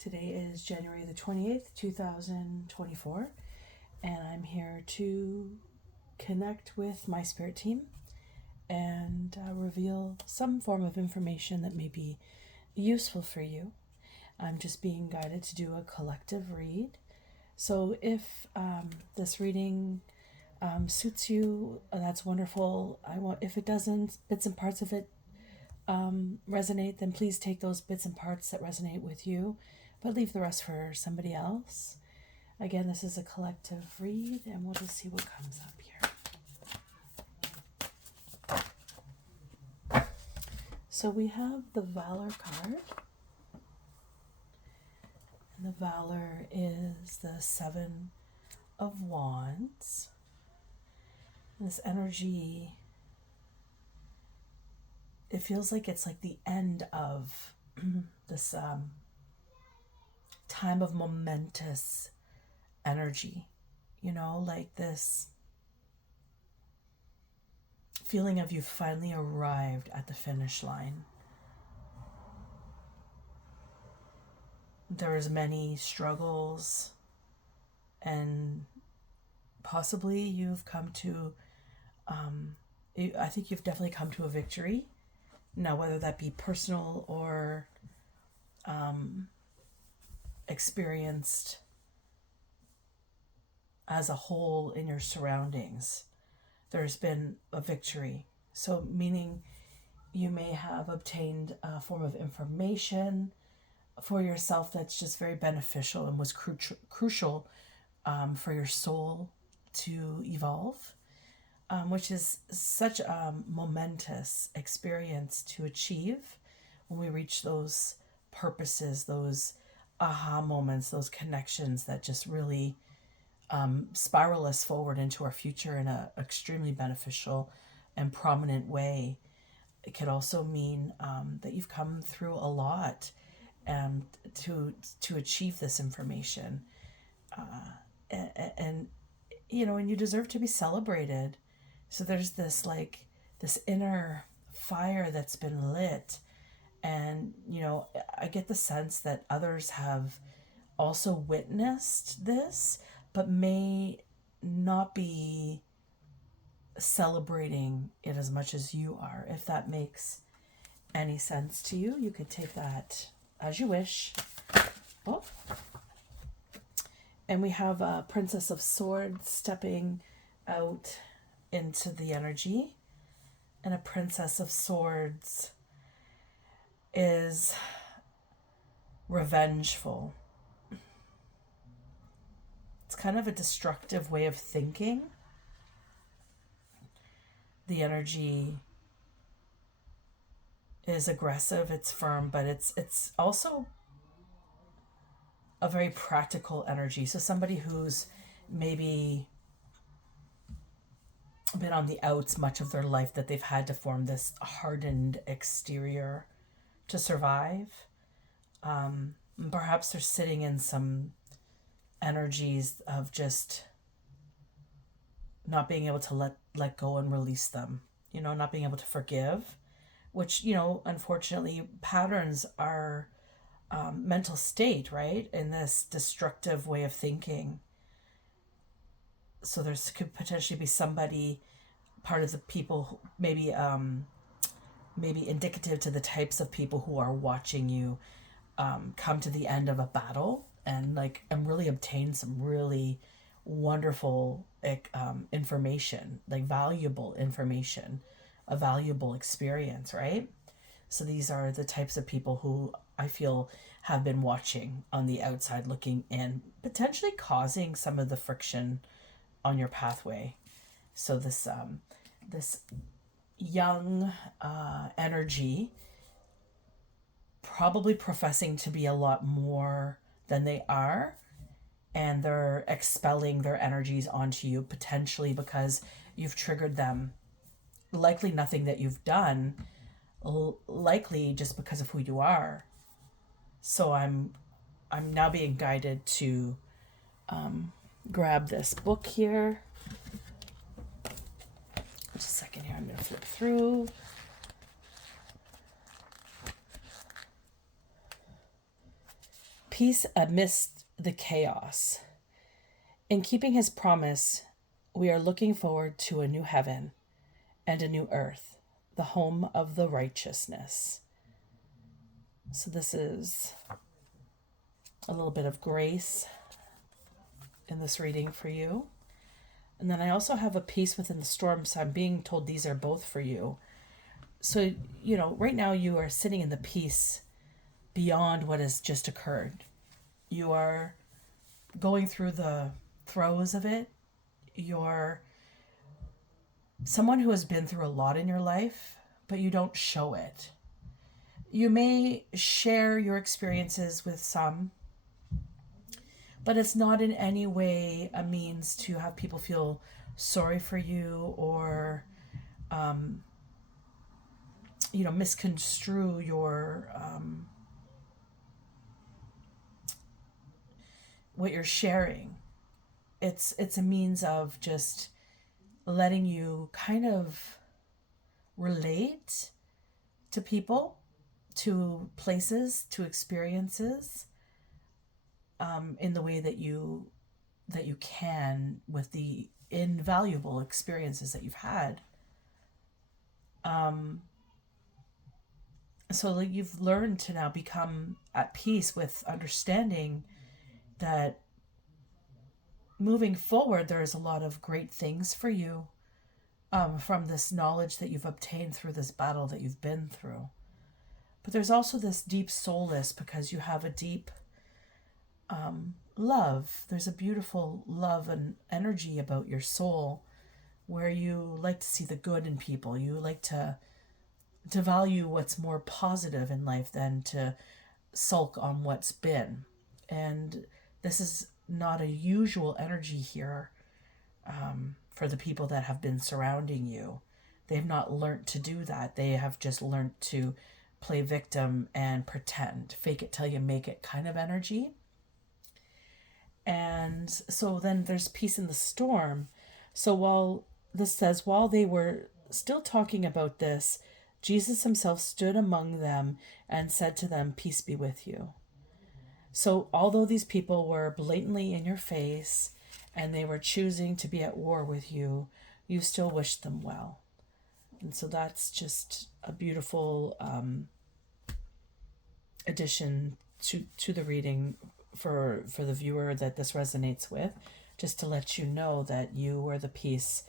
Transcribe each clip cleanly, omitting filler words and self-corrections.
Today is January the 28th, 2024, and I'm here to connect with my spirit team and reveal some form of information that may be useful for you. I'm just being guided to do a collective read. So if this reading suits you, that's wonderful. If it doesn't, bits and parts of it resonate, then please take those bits and parts that resonate with you, but leave the rest for somebody else. Again, this is a collective read, and we'll just see what comes up here. So we have the Valor card, and the Valor is the Seven of Wands. And this energy, it feels like it's like the end of this time of momentous energy, like this feeling of you finally arrived at the finish line. There's many struggles, and possibly you've come to, I think you've definitely come to a victory. Now, whether that be personal or experienced as a whole in your surroundings, there's been a victory. So meaning you may have obtained a form of information for yourself that's just very beneficial and was crucial for your soul to evolve, which is such a momentous experience to achieve when we reach those purposes, those aha moments, those connections that just really spiral us forward into our future in an extremely beneficial and prominent way. It could also mean that you've come through a lot to achieve this information, and you deserve to be celebrated. So there's this inner fire that's been lit, and I get the sense that others have also witnessed this, but may not be celebrating it as much as you are. If that makes any sense to you, you could take that as you wish. Oh. And we have a Princess of Swords stepping out into the energy. And a Princess of Swords is revengeful. It's kind of a destructive way of thinking. The energy is aggressive, it's firm, but it's also a very practical energy. So somebody who's maybe been on the outs much of their life, that they've had to form this hardened exterior to survive. Perhaps they're sitting in some energies of just not being able to let go and release them, not being able to forgive, which, unfortunately, patterns are mental state, right? In this destructive way of thinking. So could potentially be somebody, part of the people, maybe indicative to the types of people who are watching you come to the end of a battle and really obtain some really wonderful information, valuable information, a valuable experience, right? So these are the types of people who I feel have been watching on the outside, looking in, potentially causing some of the friction on your pathway. So this young energy, probably professing to be a lot more than they are, and they're expelling their energies onto you, potentially because you've triggered them. Likely nothing that you've done, likely just because of who you are. So I'm now being guided to grab this book here. Just a second here, I'm going to flip through. peace amidst the chaos. In keeping his promise, we are looking forward to a new heaven and a new earth, the home of the righteousness. So this is a little bit of grace in this reading for you. And then I also have a peace within the storm. So I'm being told these are both for you. So, right now you are sitting in the peace beyond what has just occurred. You are going through the throes of it. You're someone who has been through a lot in your life, but you don't show it. You may share your experiences with some, but it's not in any way a means to have people feel sorry for you or, misconstrue your, what you're sharing. It's a means of just letting you kind of relate to people, to places, to experiences, in the way that you can with the invaluable experiences that you've had. So you've learned to now become at peace with understanding that moving forward, there's a lot of great things for you, from this knowledge that you've obtained through this battle that you've been through. But there's also this deep solace because you have a deep love. There's a beautiful love and energy about your soul where you like to see the good in people. You like to value what's more positive in life than to sulk on what's been. And this is not a usual energy here, for the people that have been surrounding you. They've not learnt to do that. They have just learnt to play victim and pretend, fake it till you make it kind of energy. And so then there's peace in the storm. So while they were still talking about this, Jesus himself stood among them and said to them, "Peace be with you." So although these people were blatantly in your face and they were choosing to be at war with you, you still wished them well. And so that's just a beautiful addition to the reading for the viewer that this resonates with, just to let you know that you were the peace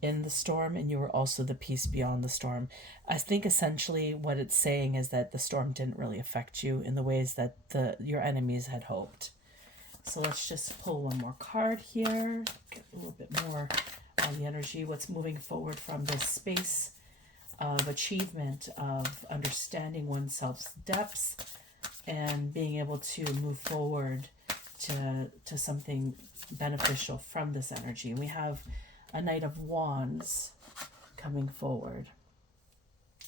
in the storm, and you were also the peace beyond the storm. I think essentially what it's saying is that the storm didn't really affect you in the ways that your enemies had hoped. So let's just pull one more card here, get a little bit more on the energy, what's moving forward from this space of achievement, of understanding oneself's depths and being able to move forward to something beneficial from this energy. And we have a Knight of Wands coming forward.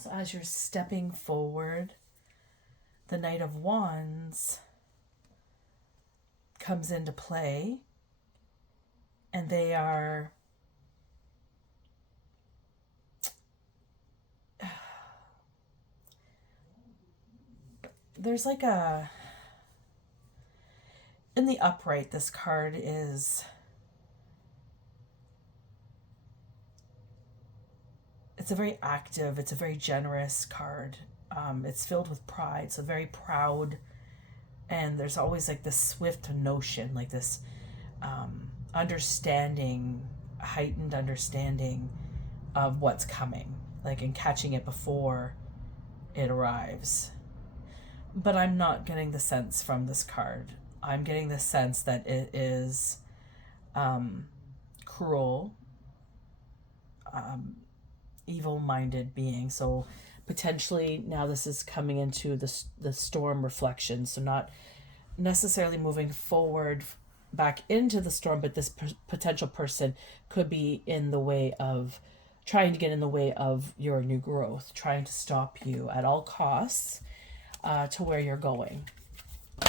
So as you're stepping forward, the Knight of Wands comes into play, and they are there's like in the upright, this card is, it's a very active, it's a very generous card. It's filled with pride, so very proud. And there's always like this swift notion, like this understanding, heightened understanding of what's coming, like in catching it before it arrives. But I'm not getting the sense from this card. I'm getting the sense that it is cruel, evil-minded being. So potentially now this is coming into the storm reflection. So not necessarily moving forward back into the storm, but this potential person could be in the way of trying to get in the way of your new growth, trying to stop you at all costs to where you're going.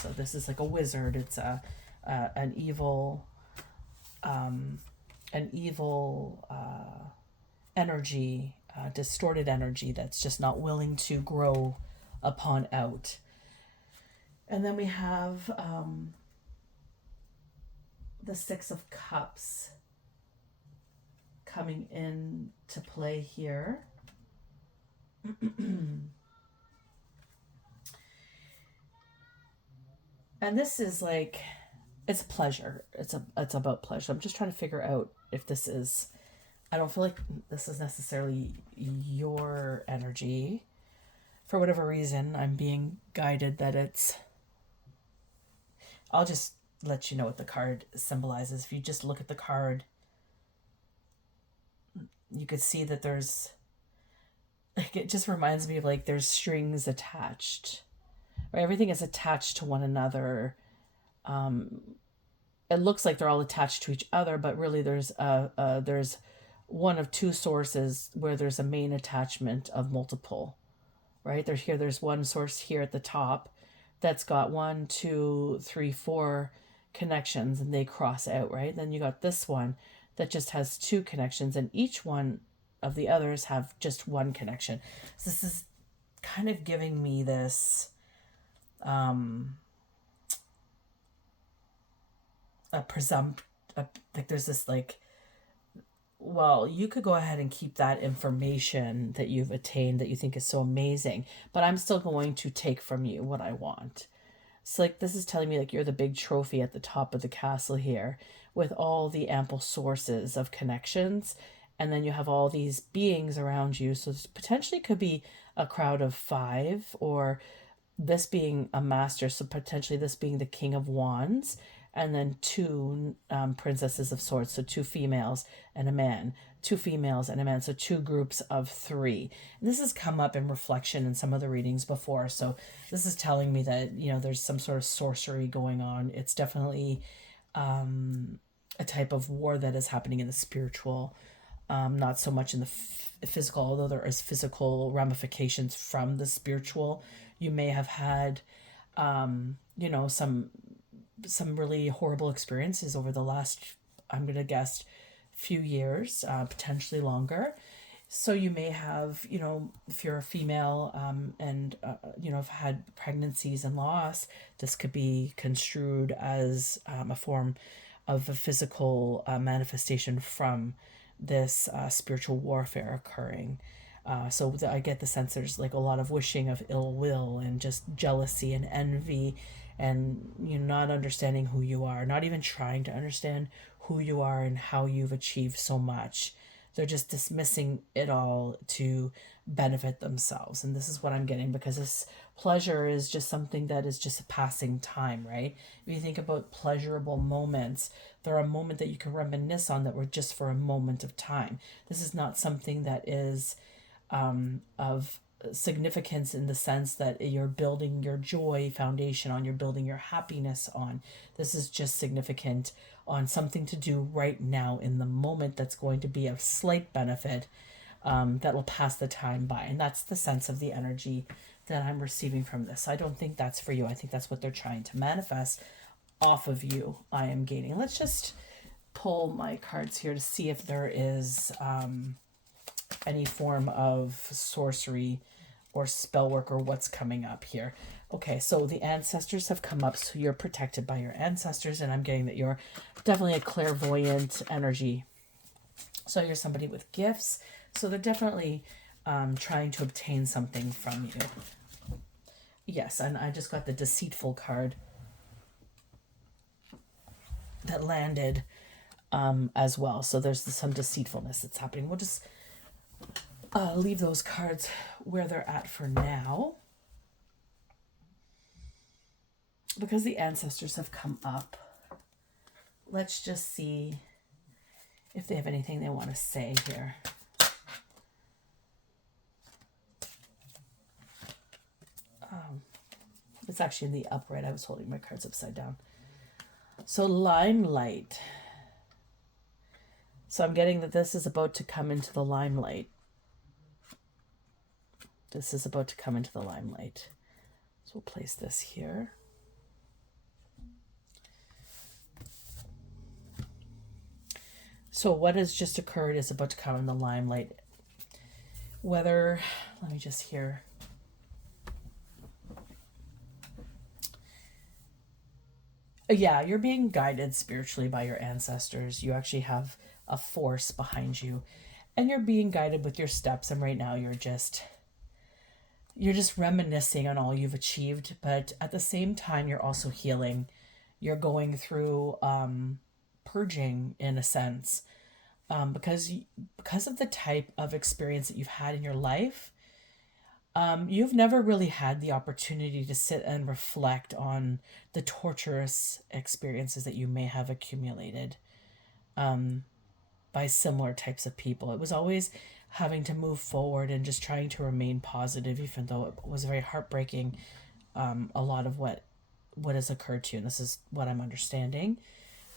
So this is like a wizard. It's an evil energy, distorted energy that's just not willing to grow upon out. And then we have the Six of Cups coming in to play here. And this is like, it's pleasure. It's about pleasure. I'm just trying to figure out if this is, I don't feel like this is necessarily your energy. For whatever reason, I'm being guided that it's, I'll just let you know what the card symbolizes. If you just look at the card, you could see that there's, like, it just reminds me of like there's strings attached, right? Everything is attached to one another. It looks like they're all attached to each other, but really there's one of two sources where there's a main attachment of multiple, right? There's one source here at the top that's got 1, 2, 3, 4 connections, and they cross out, right? Then you got this one that just has 2 connections, and each one of the others have just 1 connection. So this is kind of giving me this like there's this like, well, you could go ahead and keep that information that you've attained that you think is so amazing, but I'm still going to take from you what I want. So like this is telling me like you're the big trophy at the top of the castle here with all the ample sources of connections, and then you have all these beings around you. So this potentially could be a crowd of 5, or this being a master, so potentially this being the King of Wands, and then 2 princesses of swords, so 2 females and a man, 2 females and a man, so 2 groups of 3. And this has come up in reflection in some of the readings before, so this is telling me that, you know, there's some sort of sorcery going on. It's definitely a type of war that is happening in the spiritual, not so much in the physical, although there is physical ramifications from the spiritual. You may have had, you know, some really horrible experiences over the last, I'm going to guess, few years, potentially longer. So you may have, you know, if you're a female and, you know, have had pregnancies and loss, this could be construed as a form of a physical manifestation from this spiritual warfare occurring. So I get the sense there's like a lot of wishing of ill will and just jealousy and envy, and you know, not understanding who you are, not even trying to understand who you are and how you've achieved so much. They're just dismissing it all to benefit themselves. And this is what I'm getting, because this pleasure is just something that is just a passing time, right? If you think about pleasurable moments, they're a moment that you can reminisce on that were just for a moment of time. This is not something that is of significance in the sense that you're building your joy foundation on, you're building your happiness on. This is just significant on something to do right now in the moment that's going to be of slight benefit, that will pass the time by. And that's the sense of the energy that I'm receiving from this. I don't think that's for you. I think that's what they're trying to manifest off of you. I am gaining. Let's just pull my cards here to see if there is any form of sorcery or spell work or what's coming up here. Okay, so the ancestors have come up, so you're protected by your ancestors, and I'm getting that you're definitely a clairvoyant energy. So you're somebody with gifts, so they're definitely trying to obtain something from you. Yes, and I just got the deceitful card that landed as well. So there's some deceitfulness that's happening. We'll just leave those cards where they're at for now, because the ancestors have come up. Let's just see if they have anything they want to say here. It's actually in the upright. I was holding my cards upside down. So limelight. So I'm getting that this is about to come into the limelight. This is about to come into the limelight. So we'll place this here. So what has just occurred is about to come in the limelight. Whether, let me just hear. Yeah, you're being guided spiritually by your ancestors. You actually have a force behind you, and you're being guided with your steps. And right now you're just reminiscing on all you've achieved, but at the same time you're also healing. You're going through purging in a sense, because of the type of experience that you've had in your life. You've never really had the opportunity to sit and reflect on the torturous experiences that you may have accumulated by similar types of people. It was always having to move forward and just trying to remain positive, even though it was very heartbreaking. A lot of what has occurred to you, and this is what I'm understanding.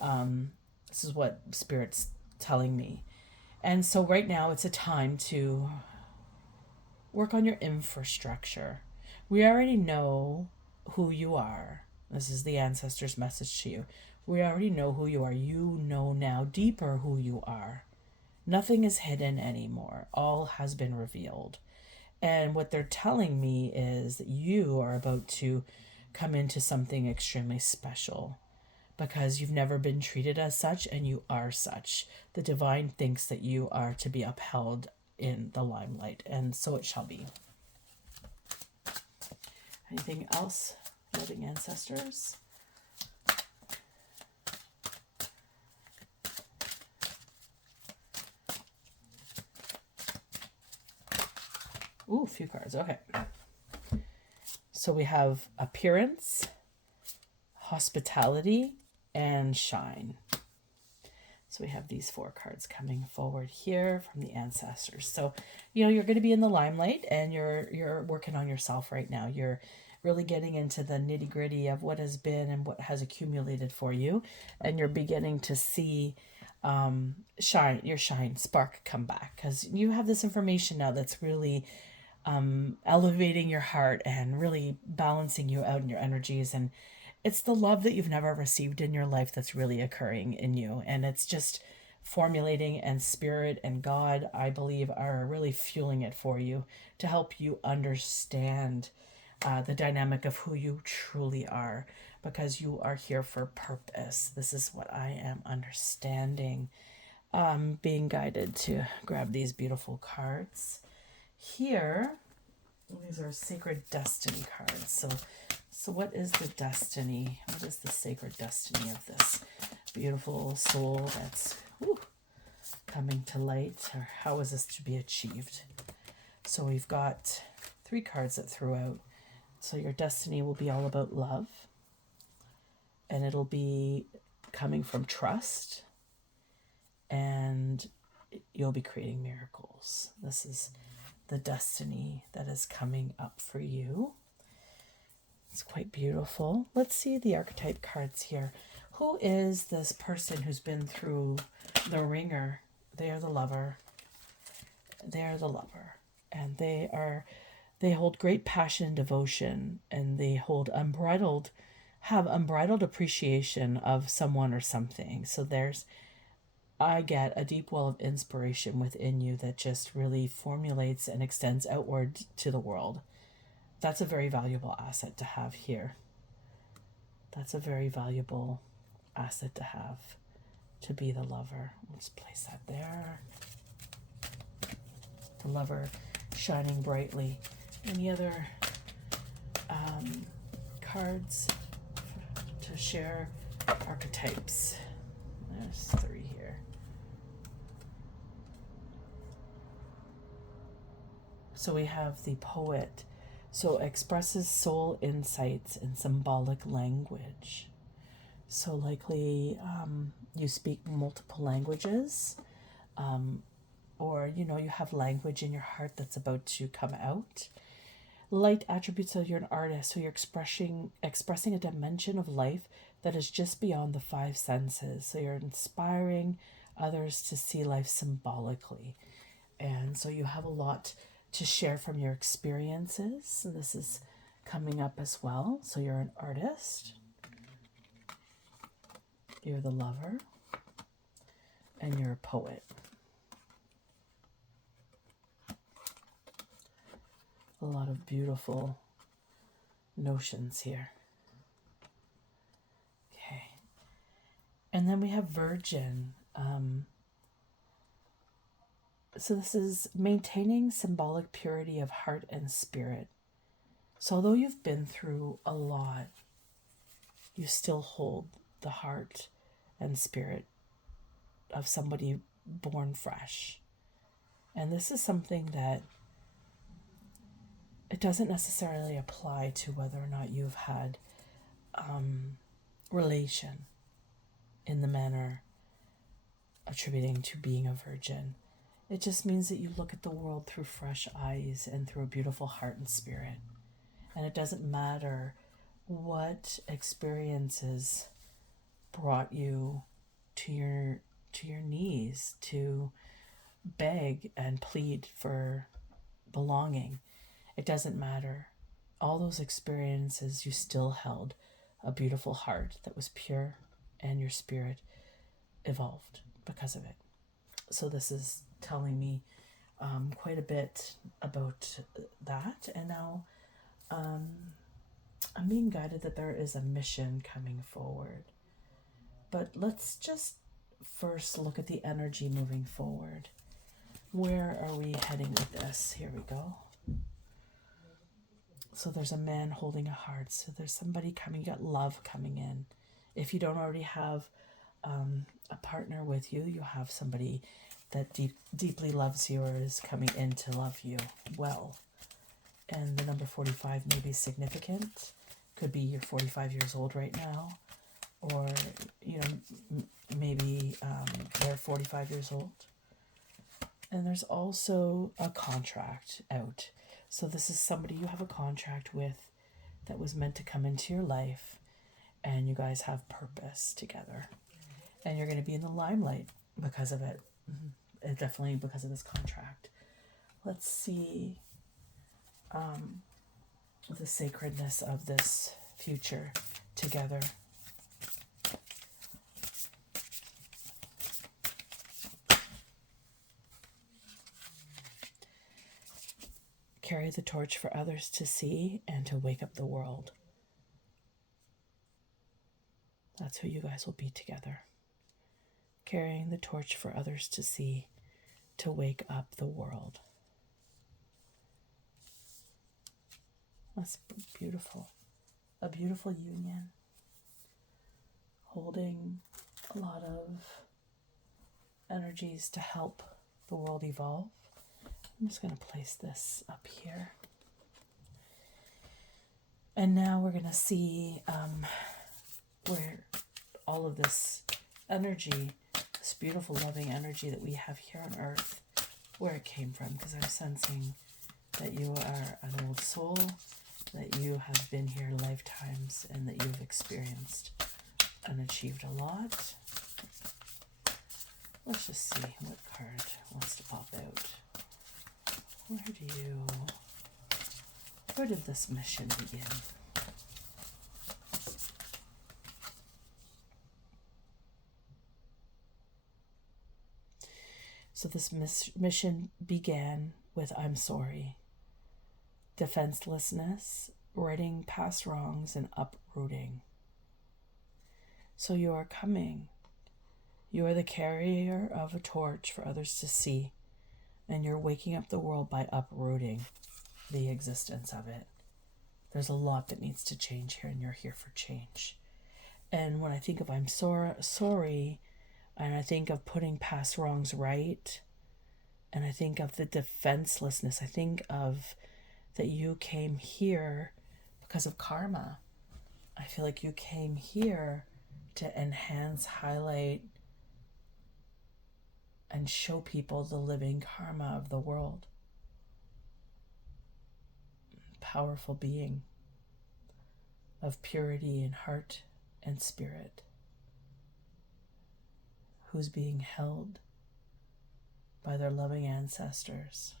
This is what Spirit's telling me. And so right now it's a time to work on your infrastructure. We already know who you are. This is the ancestors' message to you. We already know who you are. You know now deeper who you are. Nothing is hidden anymore. All has been revealed. And what they're telling me is that you are about to come into something extremely special, because you've never been treated as such, and you are such. The divine thinks that you are to be upheld in the limelight, and so it shall be. Anything else, loving ancestors? Ooh, a few cards. Okay. So we have appearance, hospitality, and shine. So we have these 4 cards coming forward here from the ancestors. So, you're going to be in the limelight, and you're working on yourself right now. You're really getting into the nitty-gritty of what has been and what has accumulated for you, and you're beginning to see your shine spark come back, because you have this information now that's really elevating your heart and really balancing you out in your energies. And it's the love that you've never received in your life that's really occurring in you. And it's just formulating, and Spirit and God, I believe, are really fueling it for you to help you understand the dynamic of who you truly are, because you are here for purpose. This is what I am understanding. Being guided to grab these beautiful cards. Here, these are sacred destiny cards. So what is the destiny? What is the sacred destiny of this beautiful soul that's coming to light? Or how is this to be achieved? So we've got 3 cards that threw out. So your destiny will be all about love. And it'll be coming from trust. And you'll be creating miracles. This is the destiny that is coming up for you. It's quite beautiful. Let's see the archetype cards here. Who is this person who's been through the ringer? They are the lover. They are the lover. And they hold great passion and devotion, and they have unbridled appreciation of someone or something. So I get a deep well of inspiration within you that just really formulates and extends outward to the world. That's a very valuable asset to have here. That's a very valuable asset to have, to be the lover. Let's place that there. The lover shining brightly. Any other cards to share archetypes? There's 3 here. So we have the poet. So expresses soul insights in symbolic language. So likely you speak multiple languages, or you have language in your heart that's about to come out. Light attributes, so you're an artist, so you're expressing a dimension of life that is just beyond the 5 senses. So you're inspiring others to see life symbolically. And so you have a lot to share from your experiences. And this is coming up as well. So you're an artist. You're the lover. And you're a poet. A lot of beautiful notions here. Okay. And then we have virgin. So this is maintaining symbolic purity of heart and spirit. So although you've been through a lot, you still hold the heart and spirit of somebody born fresh. And this is something that it doesn't necessarily apply to whether or not you've had relation in the manner attributing to being a virgin. It just means that you look at the world through fresh eyes and through a beautiful heart and spirit. And it doesn't matter what experiences brought you to your knees to beg and plead for belonging. It doesn't matter. All those experiences, you still held a beautiful heart that was pure, and your spirit evolved because of it. So this is telling me quite a bit about that. And now I'm being guided that there is a mission coming forward. But let's just first look at the energy moving forward. Where are we heading with this? Here we go. So there's a man holding a heart. So there's somebody coming. You got love coming in. If you don't already have a partner with you, you have somebody that deeply loves you or is coming in to love you well. And the number 45 may be significant. Could be you're 45 years old right now, or maybe they're 45 years old. And there's also a contract out. So this is somebody you have a contract with that was meant to come into your life, and you guys have purpose together. And you're going to be in the limelight because of it. Definitely because of this contract. Let's see the sacredness of this future together. Carry the torch for others to see and to wake up the world. That's who you guys will be together. Carrying the torch for others to see, to wake up the world. That's beautiful. A beautiful union. Holding a lot of energies to help the world evolve. I'm just going to place this up here. And now we're going to see where all of this energy, this beautiful loving energy that we have here on earth, where it came from. Because I'm sensing that you are an old soul, that you have been here lifetimes, and that you've experienced and achieved a lot. Let's just see what card wants to pop out. Where did this mission begin? So this mission began with I'm sorry, defenselessness, righting past wrongs, and uprooting. So you are coming. You are the carrier of a torch for others to see. And you're waking up the world by uprooting the existence of it. There's a lot that needs to change here, and you're here for change. And when I think of I'm sorry, and I think of putting past wrongs right, and I think of the defenselessness, I think of that you came here because of karma. I feel like you came here to enhance, highlight, and show people the living karma of the world. Powerful being of purity in heart and spirit, who's being held by their loving ancestors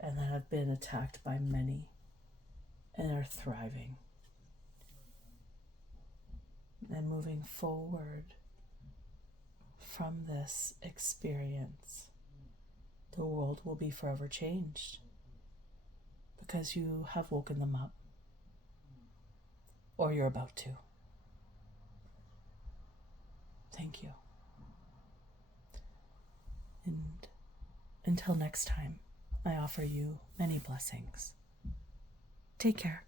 and that have been attacked by many and are thriving. And moving forward from this experience, the world will be forever changed because you have woken them up, or you're about to. thank you. And until next time, I offer you many blessings. Take care.